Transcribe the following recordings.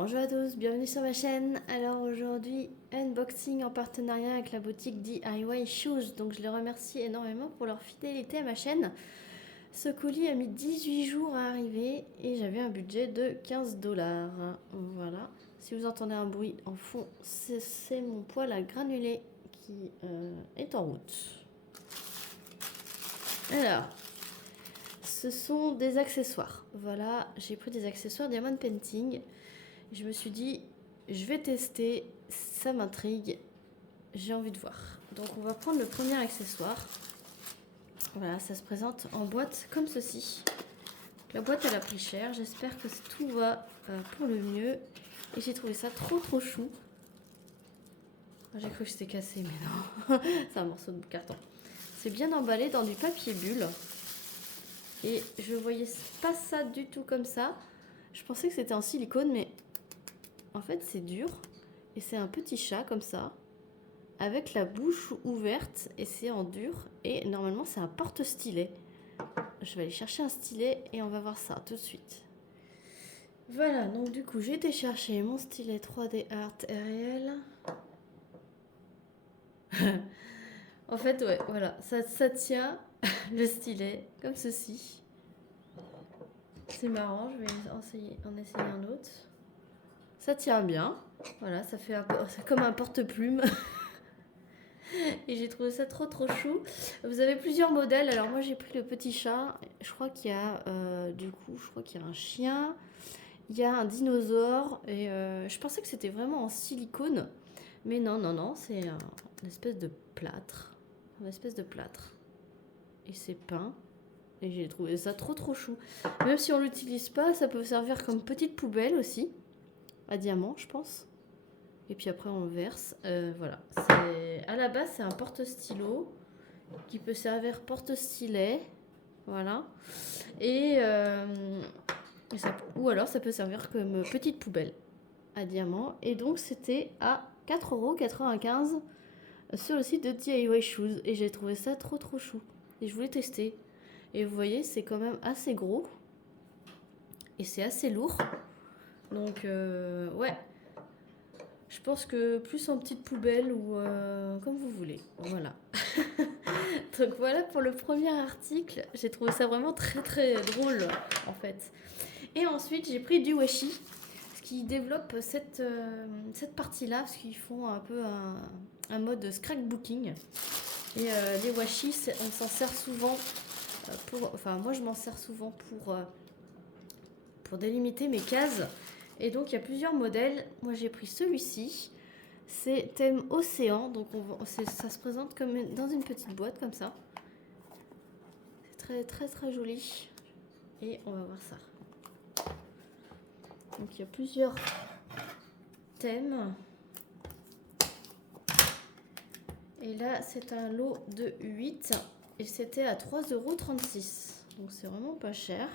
Bonjour à tous, bienvenue sur ma chaîne. Alors aujourd'hui, unboxing en partenariat avec la boutique DIY Shoes. Donc je les remercie énormément pour leur fidélité à ma chaîne. Ce colis a mis 18 jours à arriver et j'avais un budget de 15 $. Voilà. Si vous entendez un bruit en fond, c'est mon poêle à granulés qui est en route. Alors, ce sont des accessoires. Voilà, j'ai pris des accessoires Diamond Painting. Je me suis dit, je vais tester, ça m'intrigue, j'ai envie de voir. Donc on va prendre le premier accessoire. Voilà, ça se présente en boîte comme ceci. La boîte elle a pris cher, j'espère que tout va pour le mieux. Et j'ai trouvé ça trop chou. J'ai cru que c'était cassé, mais non, c'est un morceau de carton. C'est bien emballé dans du papier bulle. Et je voyais pas ça du tout comme ça. Je pensais que c'était en silicone, mais en fait c'est dur. Et c'est un petit chat comme ça, avec la bouche ouverte, et c'est en dur. Et normalement c'est un porte-stylet. Je vais aller chercher un stylet et on va voir ça tout de suite. Voilà, donc du coup j'ai été chercher mon stylet 3D Art Arial. En fait ouais, voilà, ça tient le stylet comme ceci. C'est marrant, je vais en essayer un autre. Ça tient bien, voilà, ça fait c'est comme un porte-plume. Et j'ai trouvé ça trop chou. Vous avez plusieurs modèles. Alors moi j'ai pris le petit chat. Je crois qu'il y a je crois qu'il y a un chien. Il y a un dinosaure. Et je pensais que c'était vraiment en silicone. Mais non, c'est une espèce de plâtre. Une espèce de plâtre. Et c'est peint. Et j'ai trouvé ça trop chou. Même si on l'utilise pas, ça peut servir comme petite poubelle aussi. À diamant, je pense. Et puis après on verse, voilà. À la base c'est un porte-stylo qui peut servir porte-stylet, voilà. Ou alors ça peut servir comme petite poubelle à diamant. Et donc c'était à 4,95 € sur le site de DIY Shoes. Et j'ai trouvé ça trop chou. Et je voulais tester. Et vous voyez c'est quand même assez gros. Et c'est assez lourd. Donc ouais. Je pense que plus en petite poubelle ou comme vous voulez. Voilà. Donc voilà pour le premier article. J'ai trouvé ça vraiment très drôle en fait. Et ensuite j'ai pris du washi. Ce qui développe cette partie-là. Parce qu'ils font un peu un mode scrapbooking. Et les washi, on s'en sert souvent pour... Enfin moi je m'en sers souvent pour délimiter mes cases. Et donc il y a plusieurs modèles. Moi j'ai pris celui-ci. C'est thème océan, donc ça se présente comme dans une petite boîte comme ça. C'est très joli. Et on va voir ça. Donc il y a plusieurs thèmes. Et là c'est un lot de 8 et c'était à 3,36 €. Donc c'est vraiment pas cher.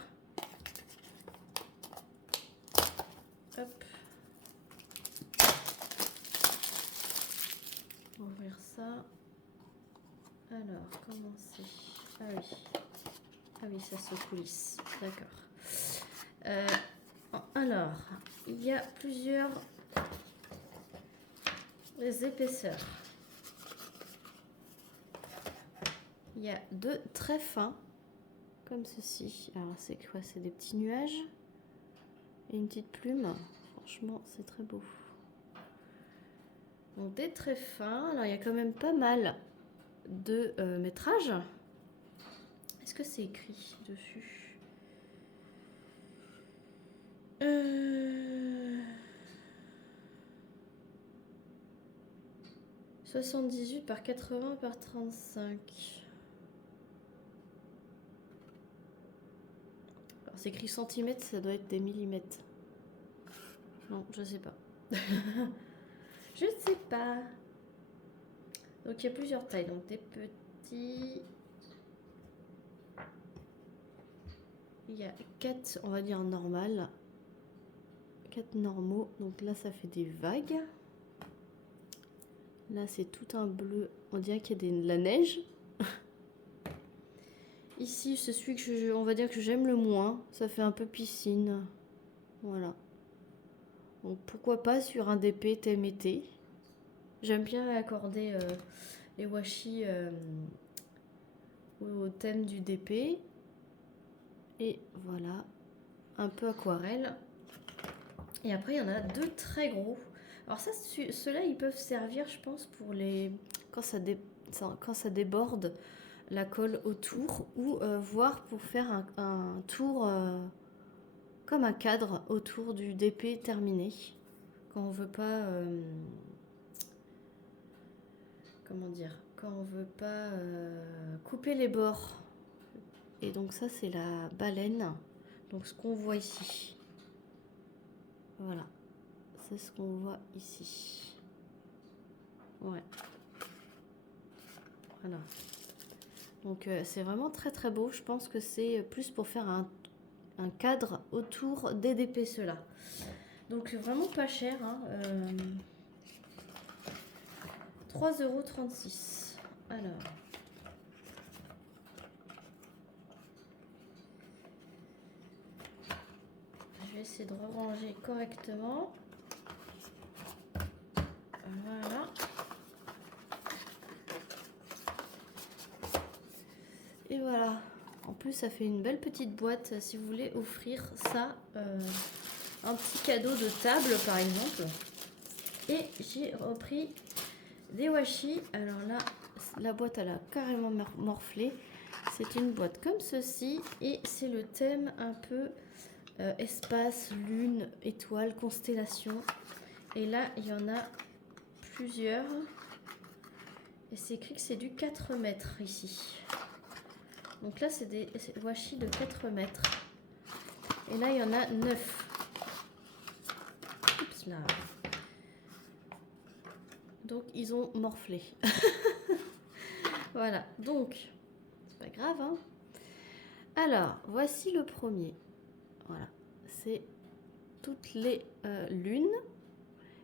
Hop. On va ouvrir ça. Alors, comment c'est? Ah oui, ça se coulisse. D'accord. Alors, il y a plusieurs épaisseurs. Il y a deux très fins, comme ceci. Alors, c'est quoi? C'est des petits nuages et une petite plume. Franchement, c'est très beau. Donc, des très fins. Alors, il y a quand même pas mal de métrage. Est-ce que c'est écrit dessus? 78 par 80 par 35. Alors c'est écrit centimètres, ça doit être des millimètres. Non, je sais pas. Je sais pas. Donc il y a plusieurs tailles. Donc des petits. Il y a 4, on va dire normal. 4 normaux. Donc là ça fait des vagues. Là c'est tout un bleu. On dirait qu'il y a de la neige. Ici c'est celui que on va dire que j'aime le moins. Ça fait un peu piscine. Voilà. Donc pourquoi pas sur un DP thème été. J'aime bien accorder les washi au thème du DP. Et voilà, un peu aquarelle. Et après, il y en a deux très gros. Alors ça, ceux-là, ils peuvent servir, je pense, pour les... quand ça déborde la colle autour, ou voire pour faire un tour comme un cadre autour du DP terminé. Quand on veut pas... comment dire? Quand on veut pas couper les bords. Et donc ça, c'est la baleine. Donc ce qu'on voit ici. Voilà. C'est ce qu'on voit ici. Ouais. Voilà. Donc c'est vraiment très très beau. Je pense que c'est plus pour faire un cadre autour des DP ceux-là. Donc vraiment pas cher. Hein. 3,36 €. Alors. Je vais essayer de ranger correctement. Voilà. Et voilà. En plus, ça fait une belle petite boîte si vous voulez offrir ça. Un petit cadeau de table, par exemple. Et j'ai repris des washi. Alors là, la boîte, elle a carrément morflé. C'est une boîte comme ceci. Et c'est le thème un peu espace, lune, étoile, constellation. Et là, il y en a plusieurs. Et c'est écrit que c'est du 4 mètres ici. Donc là, c'est des washi de 4 mètres. Et là, il y en a 9. Oups là. Donc, ils ont morflé. Voilà. Donc, c'est pas grave, hein. Alors, voici le premier. Voilà. C'est toutes les lunes.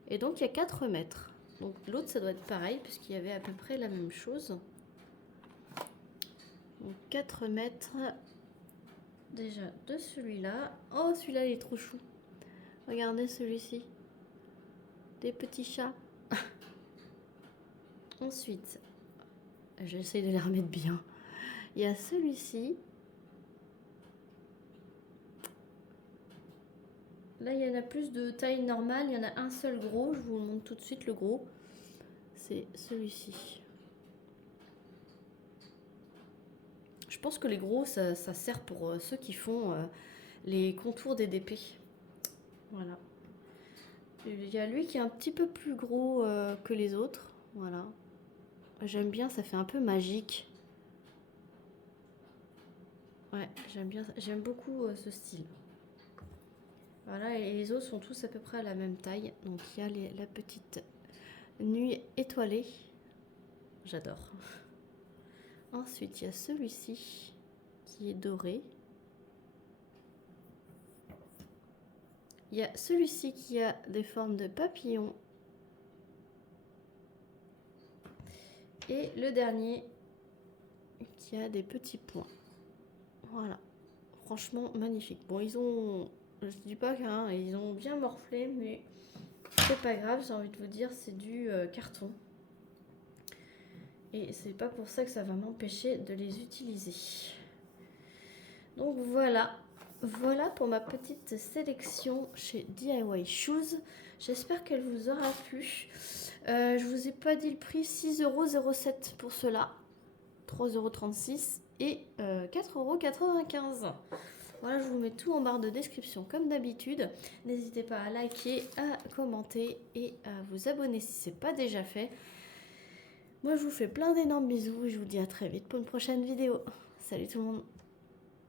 Et donc, il y a 4 mètres. Donc, l'autre, ça doit être pareil, puisqu'il y avait à peu près la même chose. Donc 4 mètres déjà de celui-là. Oh, celui-là, il est trop chou. Regardez celui-ci. Des petits chats. Ensuite, j'essaye de les remettre bien. Il y a celui-ci. Là, il y en a plus de taille normale. Il y en a un seul gros. Je vous montre tout de suite le gros. C'est celui-ci. Je pense que les gros, ça sert pour ceux qui font les contours des DP. Voilà. Il y a lui qui est un petit peu plus gros que les autres. Voilà. J'aime bien, ça fait un peu magique. Ouais, j'aime bien, j'aime beaucoup ce style. Voilà, et les autres sont tous à peu près à la même taille. Donc il y a la petite nuit étoilée. J'adore. Ensuite, il y a celui-ci qui est doré. Il y a celui-ci qui a des formes de papillons. Et le dernier qui a des petits points. Voilà. Franchement, magnifique. Bon, ils ont... Je dis pas qu'ils ont bien morflé, mais c'est pas grave, j'ai envie de vous dire, c'est du carton. Et c'est pas pour ça que ça va m'empêcher de les utiliser. Donc voilà. Voilà pour ma petite sélection chez DIY Shoes. J'espère qu'elle vous aura plu. Je vous ai pas dit le prix, 6,07 € pour cela. 3,36 € et 4,95 €. Voilà, je vous mets tout en barre de description comme d'habitude. N'hésitez pas à liker, à commenter et à vous abonner si ce n'est pas déjà fait. Moi, je vous fais plein d'énormes bisous et je vous dis à très vite pour une prochaine vidéo. Salut tout le monde!